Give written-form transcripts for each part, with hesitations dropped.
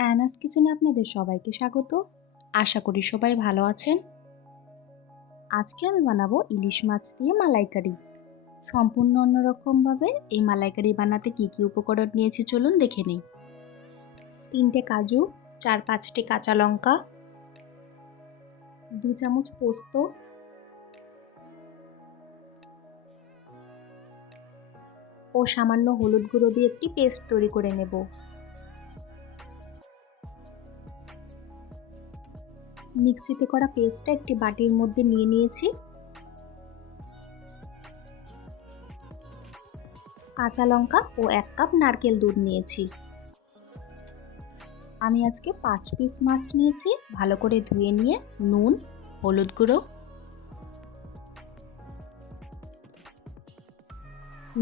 অ্যানাস কিচেনে আপনাদের সবাইকে স্বাগত। আশা করি সবাই ভালো আছেন। আজকে আমি বানাবো ইলিশ মাছ দিয়ে মালাইকারি। সম্পূর্ণ অন্যরকমভাবে এই মালাইকারি বানাতে কী কী উপকরণ নিয়েছি চলুন দেখে নিই। 3টে কাজু, 4-5টি কাঁচা লঙ্কা, 2 চামচ পোস্ত, ও সামান্য হলুদ গুঁড়ো দিয়ে একটি পেস্ট তৈরি করে নেব। মিক্সিতে করা পেস্টটা একটি বাটির মধ্যে নিয়ে নিয়েছি। কাঁচা লঙ্কা ও 1 কাপ নারকেল দুধ নিয়েছি। আমি আজকে 5 পিস মাছ নিয়েছি। ভালো করে ধুয়ে নিয়ে নুন, হলুদ গুঁড়ো,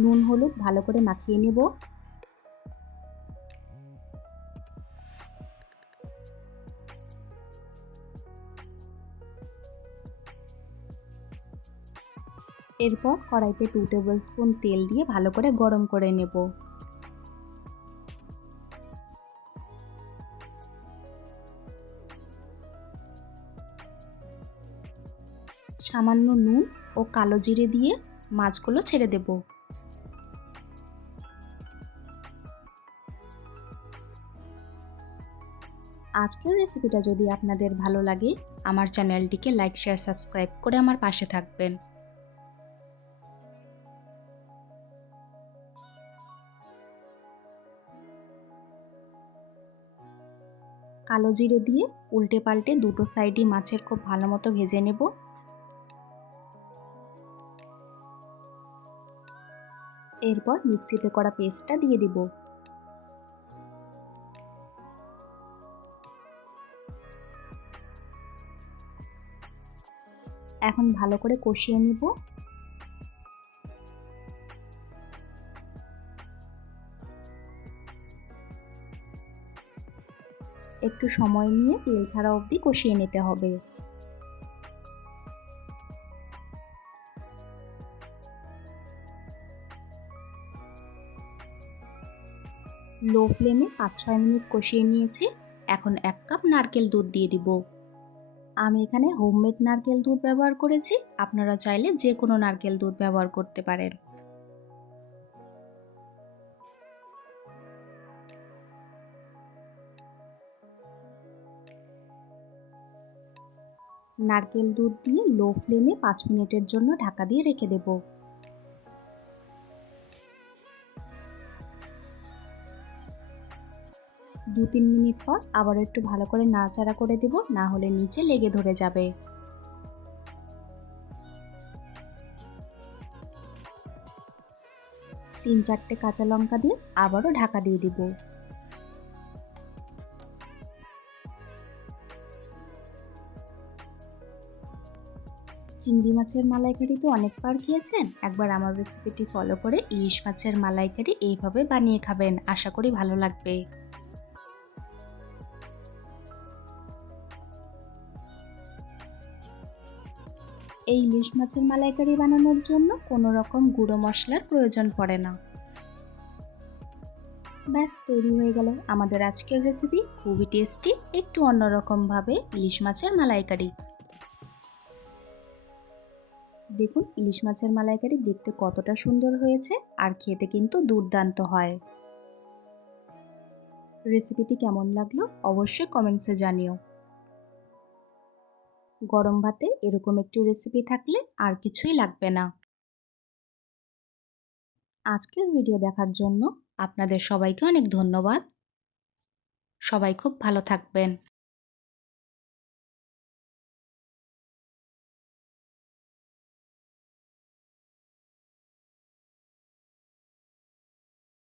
নুন হলুদ ভালো করে মাখিয়ে নেব। এরপর কড়াইতে 2 টেবিল স্পুন তেল দিয়ে ভালো করে গরম করে নেব। সামান্য নুন ও কালো জিরে দিয়ে মাছগুলো ছেড়ে দেব। আজকের রেসিপিটা যদি আপনাদের ভালো লাগে আমার চ্যানেলটিকে লাইক, শেয়ার, সাবস্ক্রাইব করে আমার পাশে থাকবেন। কালো জিরে দিয়ে উল্টে পাল্টে দুটো সাইডই মাছের খুব ভালো মতো ভেজে নেব। এরপর মিক্সিতে করা পেস্টটা দিয়ে দিব। এখন ভালো করে কষিয়ে নিব। একটু সময় নিয়ে তেল ছাড়া অবধি কষিয়ে নিতে হবে। লো ফ্লেমে 5-6 মিনিট কষিয়ে নিয়েছি। এখন 1 কাপ নারকেল দুধ দিয়ে দিব। আমি এখানে হোমমেড নারকেল দুধ ব্যবহার করেছি, আপনারা চাইলে যে কোনো নারকেল দুধ ব্যবহার করতে পারেন। নারকেল দুধ দিয়ে লো ফ্লেমে 5 মিনিটের জন্য ঢাকা দিয়ে রেখে দেব। 2-3 মিনিট পর আবার একটু ভালো করে নাড়াচাড়া করে দেব, না হলে নিচে লেগে ধরে যাবে। তিন চারটে কাঁচা লঙ্কা দিয়ে আবারও ঢাকা দিয়ে দিব। চিংড়ি মাছের মালাইকারি তো অনেকবার খেয়েছেন, একবার আমার রেসিপিটি ফলো করে ইলিশ মাছের মালাইকারি এইভাবে বানিয়ে খাবেন, আশা করি ভালো লাগবে। এই ইলিশ মাছের মালাইকারি বানানোর জন্য কোনো রকম গুঁড়ো মশলার প্রয়োজন পড়ে না। ব্যাস তৈরি হয়ে গেল আমাদের আজকের রেসিপি, খুবই টেস্টি, একটু অন্যরকমভাবে ইলিশ মাছের মালাইকারি। দেখুন ইলিশ মাছের মালাইকারি দেখতে কতটা সুন্দর হয়েছে, আর খেতে কিন্তু দুর্দান্ত হয়। রেসিপিটি কেমন লাগলো অবশ্যই কমেন্টসে জানিও। গরম ভাতে এরকম একটি রেসিপি থাকলে আর কিছুই লাগবে না। আজকের ভিডিও দেখার জন্য আপনাদের সবাইকে অনেক ধন্যবাদ। সবাই খুব ভালো থাকবেন।